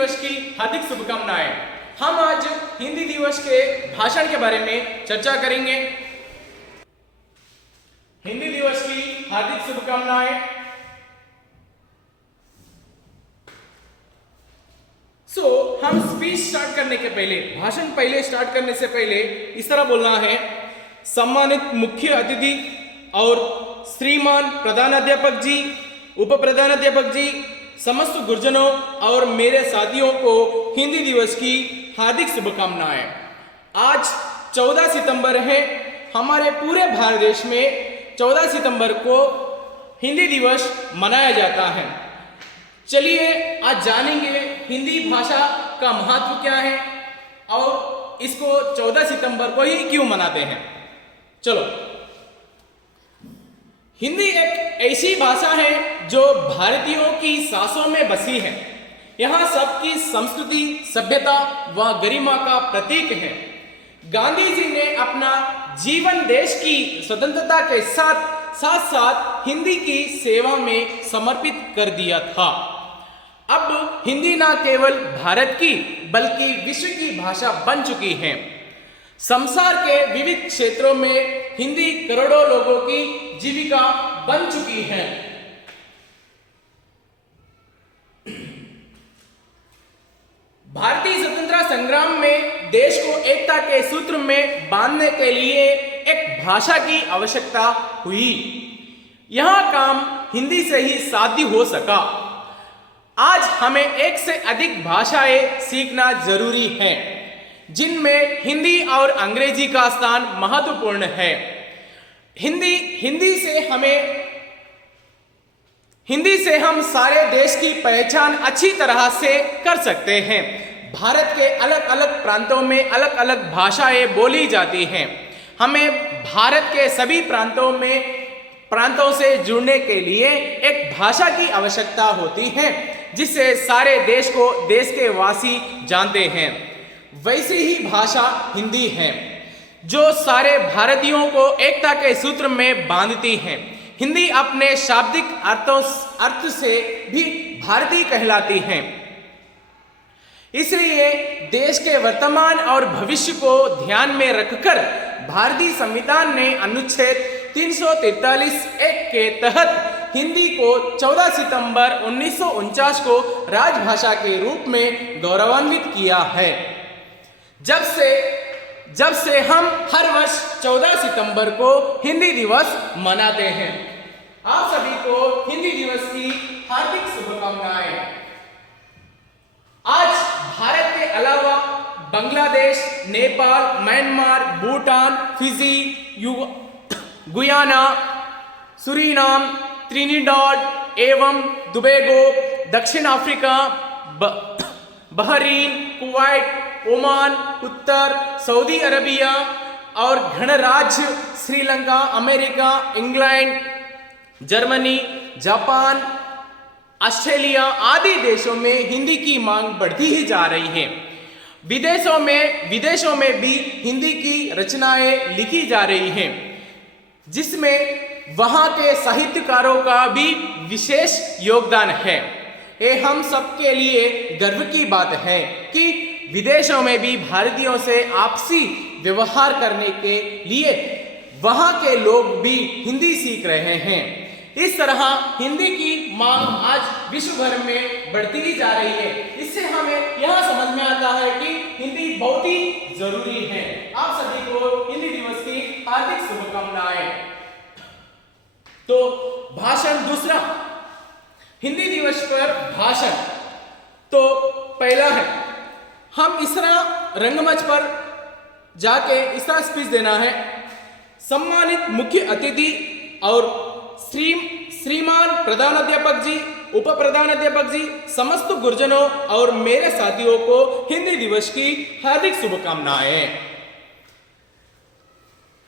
दिवस की हार्दिक शुभकामनाएं। हम आज हिंदी दिवस के भाषण के बारे में चर्चा करेंगे। हिंदी दिवस की हार्दिक शुभकामनाएं। हम स्पीच स्टार्ट करने के पहले, भाषण स्टार्ट करने से पहले इस तरह बोलना है। सम्मानित मुख्य अतिथि और श्रीमान प्रधानाध्यापक जी, उप प्रधानाध्यापक जी, समस्त गुरुजनों और मेरे साथियों को हिंदी दिवस की हार्दिक शुभकामनाएं। आज 14 सितंबर है। हमारे पूरे भारत देश में 14 सितंबर को हिंदी दिवस मनाया जाता है। चलिए आज जानेंगे हिंदी भाषा का महत्व क्या है और इसको 14 सितंबर को ही क्यों मनाते हैं। चलो, हिंदी एक ऐसी भाषा है जो भारतीयों की सांसों में बसी है। यहाँ सबकी संस्कृति, सभ्यता व गरिमा का प्रतीक है। गांधी जी ने अपना जीवन देश की स्वतंत्रता के साथ साथ हिंदी की सेवा में समर्पित कर दिया था। अब हिंदी न केवल भारत की बल्कि विश्व की भाषा बन चुकी है। संसार के विविध क्षेत्रों में हिंदी करोड़ों लोगों की जीविका बन चुकी है। भारतीय स्वतंत्रता संग्राम में देश को एकता के सूत्र में बांधने के लिए एक भाषा की आवश्यकता हुई। यह काम हिंदी से ही साध्य हो सका। आज हमें एक से अधिक भाषाएं सीखना जरूरी है, जिनमें हिंदी और अंग्रेजी का स्थान महत्वपूर्ण है। हिंदी से हम सारे देश की पहचान अच्छी तरह से कर सकते हैं। भारत के अलग अलग प्रांतों में अलग अलग भाषाएं बोली जाती हैं। हमें भारत के सभी प्रांतों से जुड़ने के लिए एक भाषा की आवश्यकता होती है, जिससे सारे देश के वासी जानते हैं। वैसी ही भाषा हिंदी है, जो सारे भारतीयों को एकता के सूत्र में बांधती है। हिंदी अपने शाब्दिक अर्थ से भी भारतीय कहलाती है। इसलिए देश के वर्तमान और भविष्य को ध्यान में रखकर भारतीय संविधान ने अनुच्छेद 343(1) के तहत हिंदी को 14 सितंबर 1949 को राजभाषा के रूप में गौरवान्वित किया है। जब से हम हर वर्ष 14 सितंबर को हिंदी दिवस मनाते हैं। आप सभी को हिंदी दिवस की हार्दिक शुभकामनाएं। आज भारत के अलावा Bangladesh, Nepal, Myanmar, Bhutan, Fiji, Guyana, Suriname, त्रिनिडाद एवं टोबैगो, दक्षिण अफ्रीका, बहरीन, कुवैत, ओमान, उत्तर सऊदी अरबिया और गणराज्य Sri Lanka, America, England, Germany, Japan, Australia आदि देशों में हिंदी की मांग बढ़ती ही जा रही है। विदेशों में भी हिंदी की रचनाएं लिखी जा रही हैं, जिसमें वहां के साहित्यकारों का भी विशेष योगदान है। ये हम सबके लिए गर्व की बात है कि विदेशों में भी भारतीयों से आपसी व्यवहार करने के लिए वहां के लोग भी हिंदी सीख रहे हैं। इस तरह हिंदी की मांग आज विश्व भर में बढ़ती ही जा रही है। इससे हमें यह समझ में आता है कि हिंदी बहुत ही जरूरी है। आप सभी को हिंदी दिवस की हार्दिक शुभकामनाएं। तो भाषण दूसरा, हिंदी दिवस पर भाषण। तो पहला है, हम इस तरह रंगमंच पर जाके इस तरह स्पीच देना है। सम्मानित मुख्य अतिथि और श्रीमान प्रधानाध्यापक जी, उप प्रधानाध्यापक जी, समस्त गुरुजनों और मेरे साथियों को हिंदी दिवस की हार्दिक शुभकामनाएं।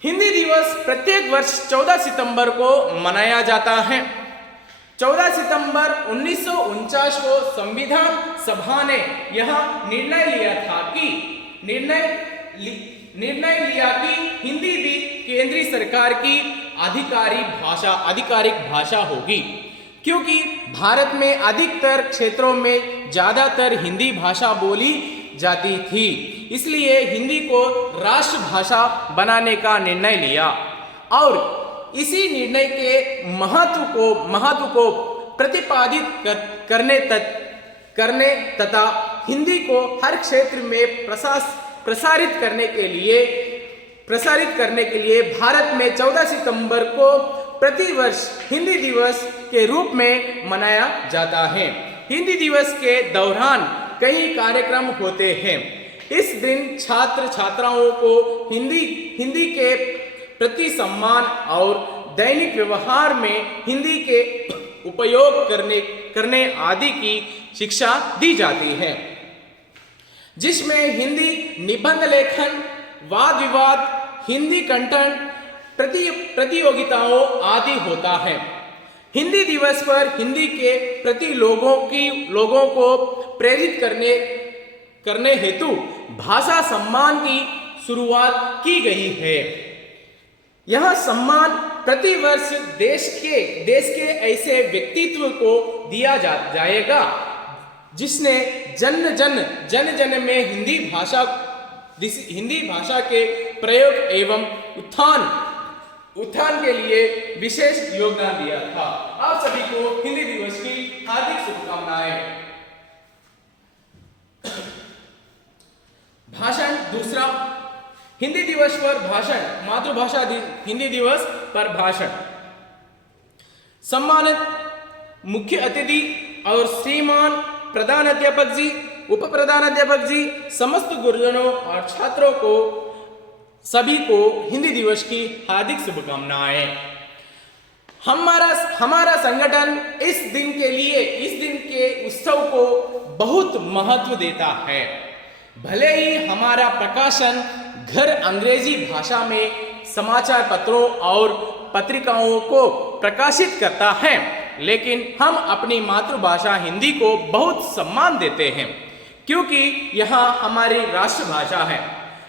हिंदी दिवस प्रत्येक वर्ष 14 सितंबर को मनाया जाता है। 14 सितंबर 1949 को संविधान सभा ने यह निर्णय लिया कि हिंदी भी केंद्रीय सरकार की आधिकारिक भाषा होगी। क्योंकि भारत में अधिकतर क्षेत्रों में ज़्यादातर हिंदी भाषा बोली जाती थी, इसलिए हिंदी को राष्ट्रभाषा बनाने का निर्णय लिया और इसी निर्णय के महत्व को प्रतिपादित करने तथा हिंदी को हर क्षेत्र में प्रसारित करने के लिए भारत में 14 सितंबर को प्रतिवर्ष हिंदी दिवस के रूप में मनाया जाता है। हिंदी दिवस के दौरान कई कार्यक्रम होते हैं। इस दिन छात्र छात्राओं को हिंदी के प्रति सम्मान और दैनिक व्यवहार में हिंदी के उपयोग करने आदि की शिक्षा दी जाती है, जिसमें हिंदी निबंध लेखन, वाद विवाद, हिंदी कंठन प्रतियोगिताओं आदि होता है। हिंदी दिवस पर हिंदी के प्रति लोगों को प्रेरित करने हेतु भाषा सम्मान की शुरुआत की गई है। यह सम्मान प्रतिवर्ष देश के ऐसे व्यक्तित्व को दिया जाएगा जिसने जन जन में हिंदी भाषा के प्रयोग एवं उत्थान के लिए विशेष योगदान दिया था। आप सभी को हिंदी दिवस की हार्दिक शुभकामनाएं। भाषण दूसरा, हिंदी दिवस पर भाषण, मातृभाषा हिंदी दिवस पर भाषण। सम्मानित मुख्य अतिथि और श्रीमान प्रधान अध्यापक जी, उप प्रधान अध्यापक जी, समस्त गुरुजनों और छात्रों को सभी को हिंदी दिवस की हार्दिक शुभकामनाएं। हमारा संगठन इस दिन के उत्सव को बहुत महत्व देता है। भले ही हमारा प्रकाशन घर अंग्रेजी भाषा में समाचार पत्रों और पत्रिकाओं को प्रकाशित करता है, लेकिन हम अपनी मातृभाषा हिंदी को बहुत सम्मान देते हैं क्योंकि यह हमारी राष्ट्रभाषा है।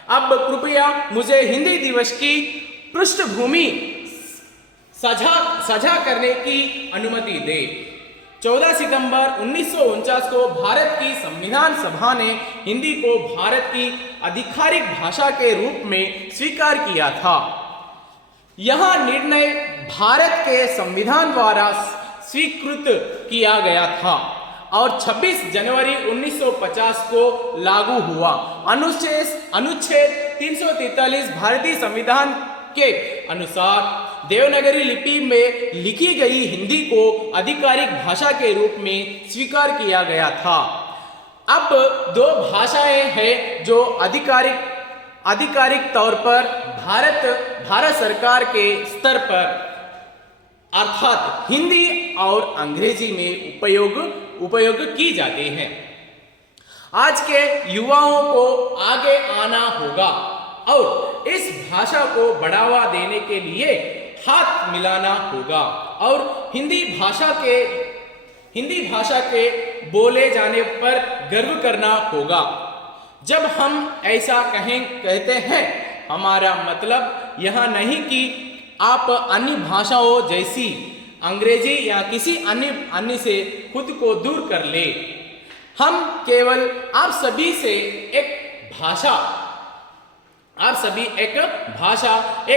अब कृपया मुझे हिंदी दिवस की पृष्ठभूमि साझा करने की अनुमति दे। 14 सितंबर 1949 को भारत की संविधान सभा ने हिंदी को भारत की आधिकारिक भाषा के रूप में स्वीकार किया था। यह निर्णय भारत के संविधान द्वारा स्वीकृत किया गया था और 26 जनवरी 1950 को लागू हुआ। अनुच्छेद 343 भारतीय संविधान के अनुसार देवनागरी लिपि में लिखी गई हिंदी को आधिकारिक भाषा के रूप में स्वीकार किया गया था। अब दो भाषाएं हैं जो आधिकारिक तौर पर भारत सरकार के स्तर पर अर्थात हिंदी और अंग्रेजी में उपयोग की जाती हैं। आज के युवाओं को आगे आना होगा और इस भाषा को बढ़ावा देने के लिए हाथ मिलाना होगा और हिंदी भाषा के बोले जाने पर गर्व करना होगा। जब हम ऐसा कहते हैं, हमारा मतलब यह नहीं कि आप अन्य भाषाओं जैसी अंग्रेजी या किसी अन्य से खुद को दूर कर ले। हम केवल आप सभी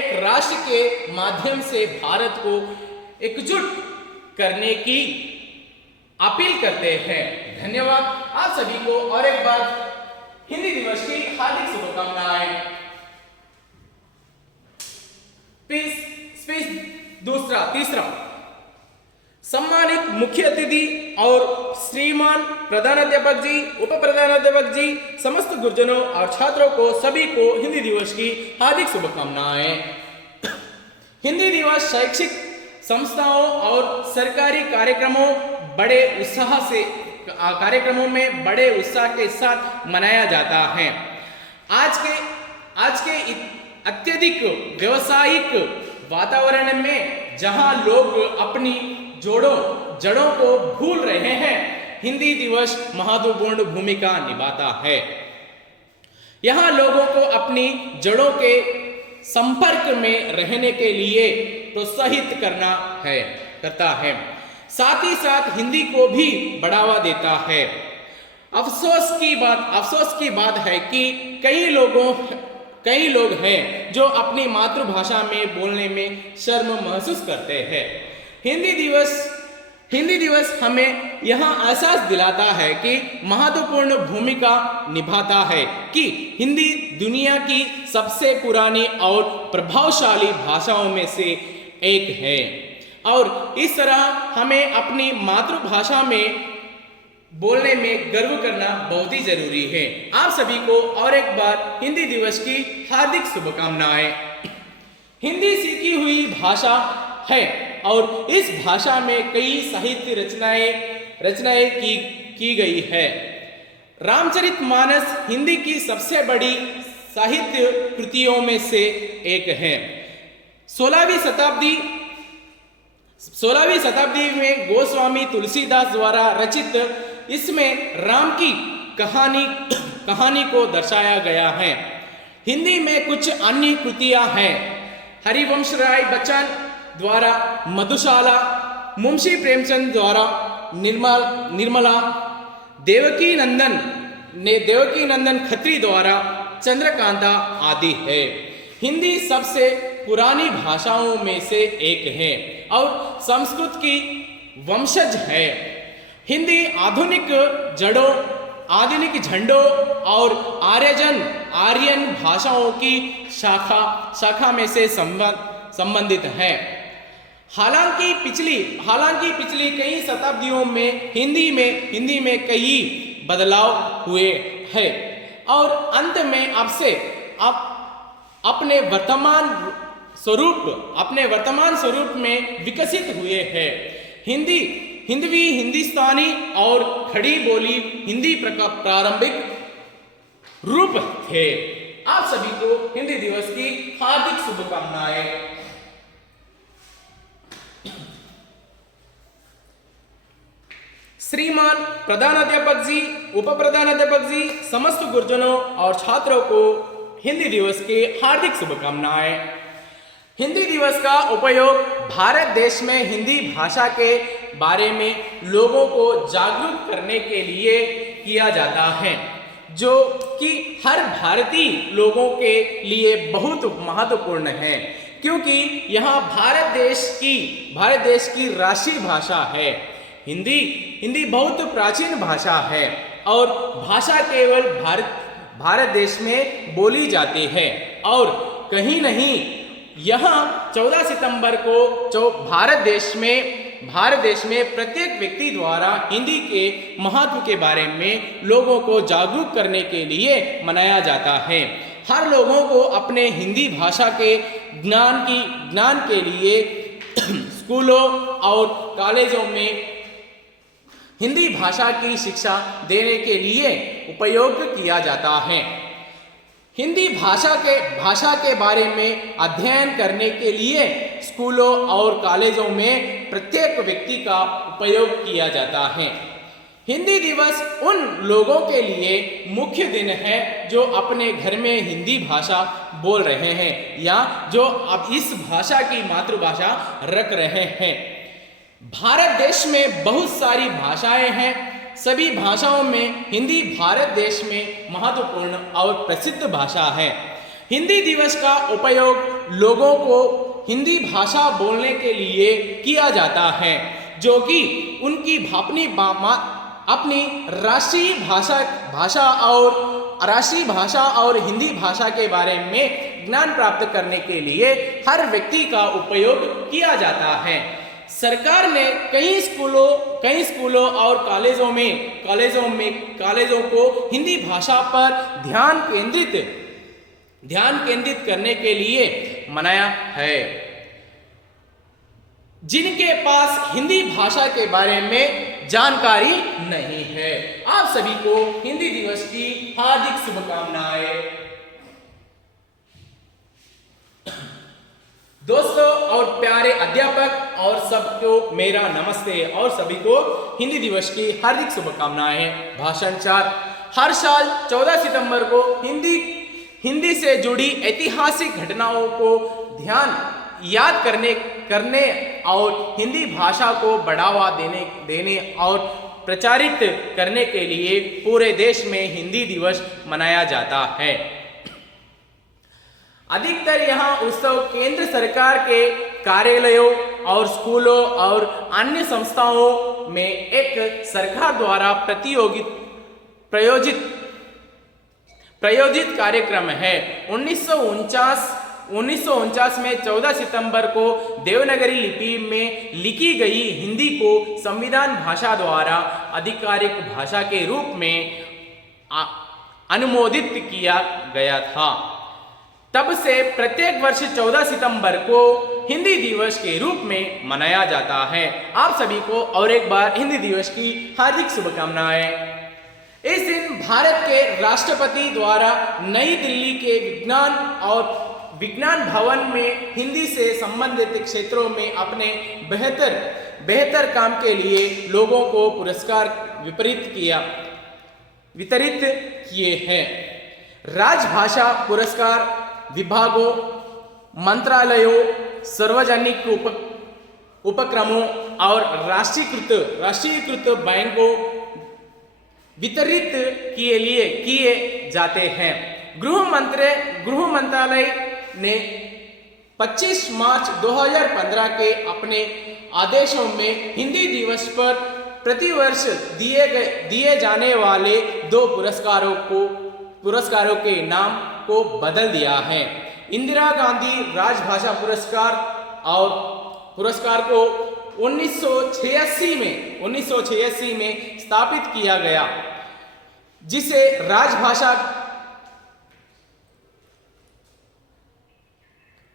एक राष्ट्र के माध्यम से भारत को एकजुट करने की अपील करते हैं। धन्यवाद आप सभी को और एक बार हिंदी दिवस की हार्दिक शुभकामनाएं। तीसरा, सम्मानित मुख्य अतिथि और श्रीमान प्रधानाध्यापक जी, उप प्रधानाध्यापक जी, समस्त गुरुजनों और छात्रों को सभी को हिंदी दिवस की हार्दिक शुभकामनाएं। हिंदी दिवस शैक्षिक संस्थाओं और सरकारी कार्यक्रमों में बड़े उत्साह के साथ मनाया जाता है। आज के अत्यधिक व्यावसायिक वातावरण में जहां लोग अपनी जड़ों को भूल रहे हैं, हिंदी दिवस महत्वपूर्ण भूमिका निभाता है। यहाँ लोगों को अपनी जड़ों के संपर्क में रहने के लिए प्रोत्साहित करता है। साथ ही साथ हिंदी को भी बढ़ावा देता है। अफसोस की बात है कि कई लोग हैं जो अपनी मातृभाषा में बोलने में शर्म महसूस करते हैं। हिंदी दिवस हमें यह एहसास दिलाता है कि महत्वपूर्ण भूमिका निभाता है कि हिंदी दुनिया की सबसे पुरानी और प्रभावशाली भाषाओं में से एक है और इस तरह हमें अपनी मातृभाषा में बोलने में गर्व करना बहुत ही जरूरी है। आप सभी को और एक बार हिंदी दिवस की हार्दिक शुभकामनाएं। हिंदी सीखी हुई भाषा है और इस भाषा में कई साहित्य रचनाएं की गई है। रामचरितमानस हिंदी की सबसे बड़ी साहित्य कृतियों में से एक है। 16वीं शताब्दी में गोस्वामी तुलसीदास द्वारा रचित इसमें राम की कहानी को दर्शाया गया है। हिंदी में कुछ अन्य कृतियां हैं। हरिवंश राय बच्चन द्वारा मधुशाला, मुंशी प्रेमचंद द्वारा निर्मला, देवकी नंदन खत्री द्वारा चंद्रकांता आदि है। हिंदी सबसे पुरानी भाषाओं में से एक है और संस्कृत की वंशज है। हिंदी आधुनिक झंडों और आर्यन भाषाओं की शाखा में से संबंधित है। हालांकि पिछली कई शताब्दियों में हिंदी में कई बदलाव हुए हैं और अंत में अपने वर्तमान स्वरूप में विकसित हुए हैं। हिंदवी, हिंदुस्तानी और खड़ी बोली हिंदी का प्रारंभिक रूप थे। आप सभी को हिंदी दिवस की हार्दिक शुभकामनाएं। श्रीमान प्रधानाध्यापक जी, उप प्रधानाध्यापक जी, समस्त गुरुजनों और छात्रों को हिंदी दिवस की हार्दिक शुभकामनाएं। हिंदी दिवस का उपयोग भारत देश में हिंदी भाषा के बारे में लोगों को जागरूक करने के लिए किया जाता है, जो कि हर भारतीय लोगों के लिए बहुत महत्वपूर्ण है, क्योंकि यह भारत देश की राष्ट्रीय भाषा है। हिंदी बहुत प्राचीन भाषा है और भाषा केवल भारत देश में बोली जाती है और कहीं नहीं। यहाँ 14 सितंबर को भारत देश में प्रत्येक व्यक्ति द्वारा हिंदी के महत्व के बारे में लोगों को जागरूक करने के लिए मनाया जाता है। हर लोगों को अपने हिंदी भाषा के ज्ञान के लिए स्कूलों और कॉलेजों में हिंदी भाषा की शिक्षा देने के लिए उपयोग किया जाता है। हिंदी भाषा के बारे में अध्ययन करने के लिए स्कूलों और कॉलेजों में प्रत्येक व्यक्ति का उपयोग किया जाता है। हिंदी दिवस उन लोगों के लिए मुख्य दिन है जो अपने घर में हिंदी भाषा बोल रहे हैं या जो अब इस भाषा की मातृभाषा रख रहे हैं। भारत देश में बहुत सारी भाषाएं हैं। सभी भाषाओं में हिंदी भारत देश में महत्वपूर्ण और प्रसिद्ध भाषा है। हिंदी दिवस का उपयोग लोगों को हिंदी भाषा बोलने के लिए किया जाता है, जो कि उनकी अपनी राष्ट्रीय भाषा और हिंदी भाषा के बारे में ज्ञान प्राप्त करने के लिए हर व्यक्ति का उपयोग किया जाता है। सरकार ने कई स्कूलों और कॉलेजों को हिंदी भाषा पर ध्यान केंद्रित करने के लिए मनाया है। जिनके पास हिंदी भाषा के बारे में जानकारी नहीं है, आप सभी को हिंदी दिवस की हार्दिक शुभकामनाएं। दोस्तों और प्यारे अध्यापक और सबको मेरा नमस्ते और सभी को हिंदी दिवस की हार्दिक शुभकामनाएं। भाषण 4। हर साल 14 सितंबर को हिंदी से जुड़ी ऐतिहासिक घटनाओं को याद करने और हिंदी भाषा को बढ़ावा देने और प्रचारित करने के लिए पूरे देश में हिंदी दिवस मनाया जाता है। अधिकतर यहाँ उत्सव केंद्र सरकार के कार्यालयों और स्कूलों और अन्य संस्थाओं में एक सरकार द्वारा प्रायोजित कार्यक्रम है। 1949 में 14 सितंबर को देवनागरी लिपि में लिखी गई हिंदी को संविधान भाषा द्वारा आधिकारिक भाषा के रूप में अनुमोदित किया गया था। तब से प्रत्येक वर्ष 14 सितंबर को हिंदी दिवस के रूप में मनाया जाता है। आप सभी को और एक बार हिंदी दिवस की हार्दिक शुभकामनाएं। इस दिन भारत के राष्ट्रपति द्वारा नई दिल्ली के विज्ञान भवन में हिंदी से संबंधित क्षेत्रों में अपने बेहतर काम के लिए लोगों को पुरस्कार वितरित किए हैं। राजभाषा पुरस्कार विभागों, मंत्रालयों, सार्वजनिक उपक्रमों और राष्ट्रीयकृत बैंकों वितरित किए जाते हैं। गृह मंत्रालय ने 25 मार्च 2015 के अपने आदेशों में हिंदी दिवस पर प्रतिवर्ष दिए जाने वाले 2 पुरस्कारों के नाम को बदल दिया है। इंदिरा गांधी राजभाषा पुरस्कार को 1986 में स्थापित किया गया, जिसे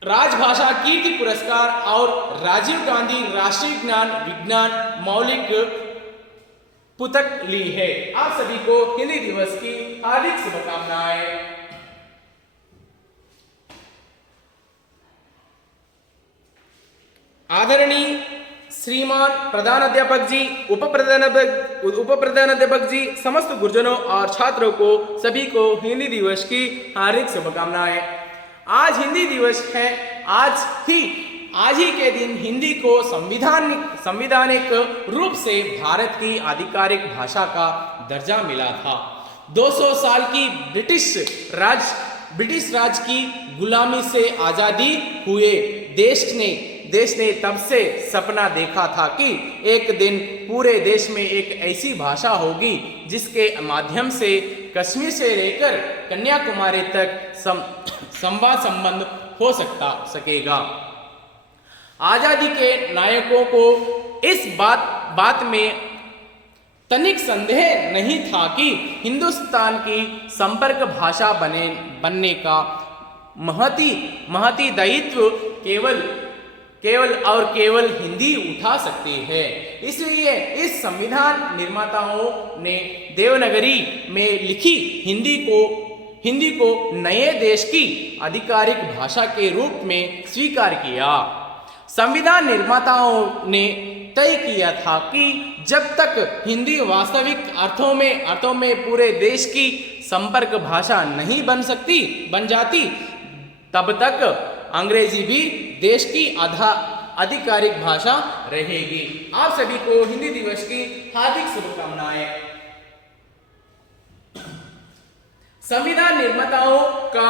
राजभाषा कीर्ति पुरस्कार और राजीव गांधी राष्ट्रीय विज्ञान मौलिक पुस्तक ली है। आप सभी को हिंदी दिवस की हार्दिक शुभकामनाएं। आदरणीय श्रीमान प्रधानाध्यापक जी, उप प्रधानाध्यापक जी, समस्त गुरुजनों और छात्रों को सभी को हिंदी दिवस की हार्दिक शुभकामनाएं। आज हिंदी दिवस है। आज ही के दिन हिंदी को संवैधानिक रूप से भारत की आधिकारिक भाषा का दर्जा मिला था। 200 साल की ब्रिटिश राज की गुलामी से आजादी हुए देश ने तब से सपना देखा था कि एक दिन पूरे देश में एक ऐसी भाषा होगी जिसके माध्यम से कश्मीर से लेकर कन्याकुमारी तक संबंध हो सकेगा। आजादी के नायकों को इस बात में तनिक संदेह नहीं था कि हिंदुस्तान की संपर्क भाषा बनने का महती दायित्व केवल हिंदी उठा सकती है। इसलिए इस संविधान निर्माताओं ने देवनागरी में लिखी हिंदी को नए देश की आधिकारिक भाषा के रूप में स्वीकार किया। संविधान निर्माताओं ने तय किया था कि जब तक हिंदी वास्तविक अर्थों में पूरे देश की संपर्क भाषा नहीं बन जाती, तब तक अंग्रेजी भी देश की आधिकारिक भाषा रहेगी। आप सभी को हिंदी दिवस की हार्दिक शुभकामनाएं। संविधान निर्माताओं का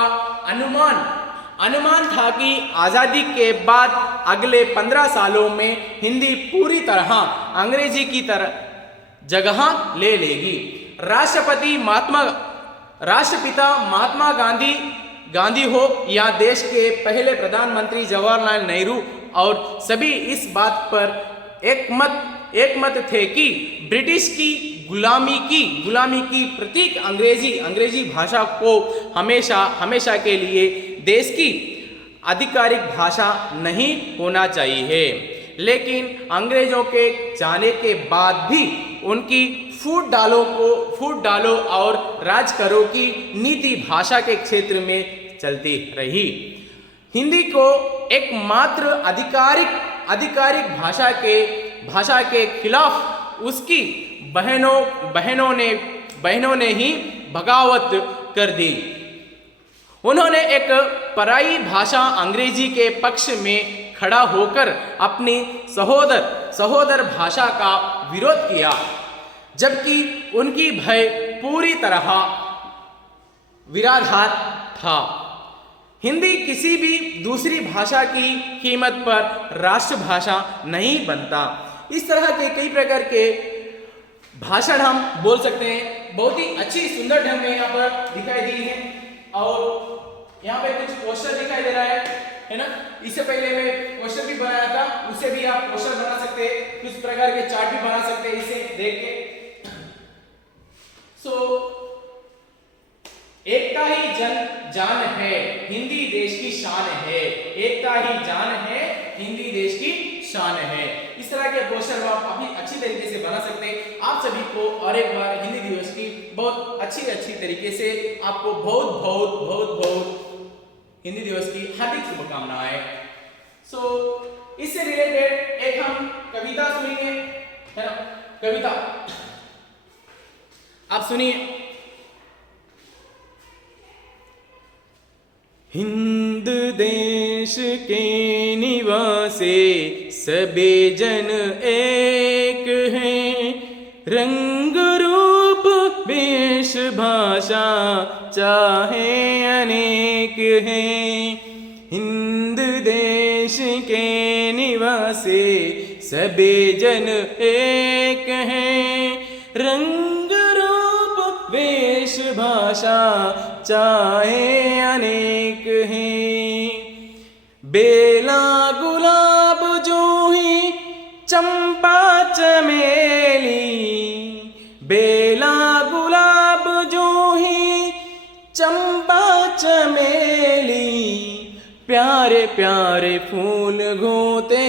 अनुमान था कि आजादी के बाद अगले 15 सालों में हिंदी पूरी तरह अंग्रेजी की तरह जगह ले लेगी। राष्ट्रपिता महात्मा गांधी हो या देश के पहले प्रधानमंत्री जवाहरलाल नेहरू और सभी इस बात पर एकमत थे कि ब्रिटिश की गुलामी की प्रतीक अंग्रेजी भाषा को हमेशा के लिए देश की आधिकारिक भाषा नहीं होना चाहिए। लेकिन अंग्रेजों के जाने के बाद भी उनकी फूट डालो और राज करो की नीति भाषा के क्षेत्र में चलती रही। हिंदी को एकमात्र आधिकारिक भाषा के खिलाफ उसकी बहनों ने ही बगावत कर दी। उन्होंने एक पराई भाषा अंग्रेजी के पक्ष में खड़ा होकर अपनी सहोदर भाषा का विरोध किया, जबकि उनकी भय पूरी तरह निराधार था। हिंदी किसी भी दूसरी भाषा की कीमत पर राष्ट्रभाषा नहीं बनता। इस तरह के कई प्रकार के भाषण हम बोल सकते हैं। बहुत ही अच्छी सुंदर ढंग में यहाँ पर दिखाई दी है, और यहाँ पे कुछ पोस्टर दिखाई दे रहा है ना। इससे पहले मैं पोस्टर भी बनाया था, उसे भी आप पोस्टर बना सकते हैं, कुछ प्रकार के चार्ट भी बना सकते हैं इसे देख के। एकता ही जान है, हिंदी देश की शान है। एकता ही जान है, हिंदी देश की शान है। इस तरह के पोस्टर आप काफी अच्छी तरीके से बना सकते हैं। आप सभी को और एक बार हिंदी दिवस की बहुत अच्छी तरीके से आपको बहुत हिंदी दिवस की हार्दिक शुभकामनाएं। इससे रिलेटेड एक हम कविता सुनेंगे, है ना। कविता आप सुनिए। हिंद देश के निवासी सभी जन एक हैं, रंग रूप वेश भाषा चाहे अनेक हैं। हिंद देश के निवासी सभी जन एक हैं, रंग रूप वेश भाषा चाहे अनेक हैं। बेला गुलाब जूही चंपा चमेली, बेला गुलाब जूही चंपा चमेली, प्यारे प्यारे फूल घोते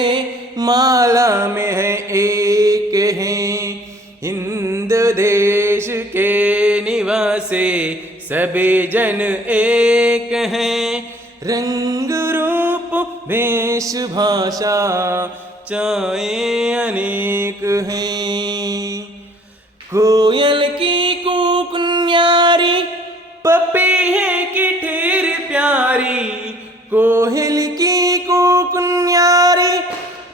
माला में है एक हैं। हिंद देश के निवासी सभी जन एक हैं, रंग रूप वेश भाषा चाहे अनेक हैं। कोयल की कूक न्यारी, पपीहे की ठेर प्यारी, कोयल की कूक न्यारी,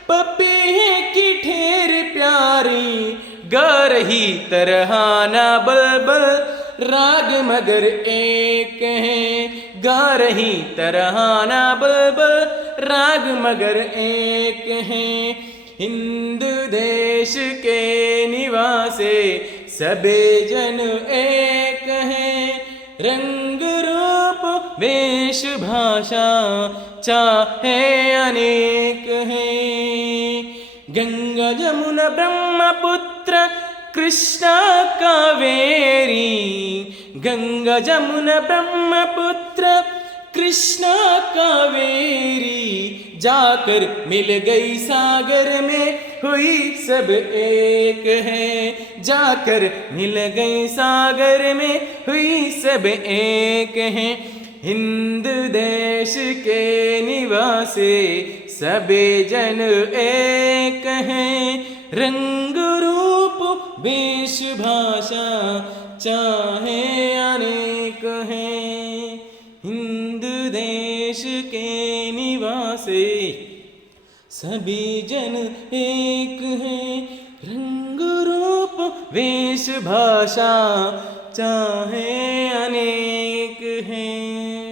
पपीहे की ठेर प्यारी, गा रही तरहाना बलबल राग मगर एक हैं। गा रही तरहाना बलबल राग मगर एक हैं। हिंद देश के निवासी सभी जन एक हैं, रंग रूप वेश भाषा चाहे अनेक हैं। गंगा जमुना ब्रह्मपुत्र कृष्णा कावेरी, गंगा जमुना ब्रह्मपुत्र कृष्णा कावेरी, जाकर मिल गई सागर में हुई सब एक है। जाकर मिल गई सागर में हुई सब एक हैं। हिंद देश के निवासी सभी जन एक हैं, रंग रूप वेश भाषा चाहे अनेक हैं। हिंद देश के निवासी सभी जन एक हैं, रंग रूप वेश भाषा चाहे अनेक हैं।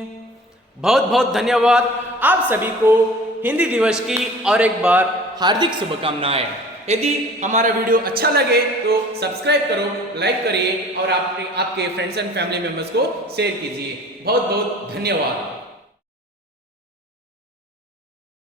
बहुत बहुत धन्यवाद आप सभी को हिंदी दिवस की और एक बार हार्दिक शुभकामनाएं। यदि हमारा वीडियो अच्छा लगे तो सब्सक्राइब करो, लाइक करिए और आपके फ्रेंड्स एंड फैमिली मेंबर्स को शेयर कीजिए। बहुत बहुत धन्यवाद।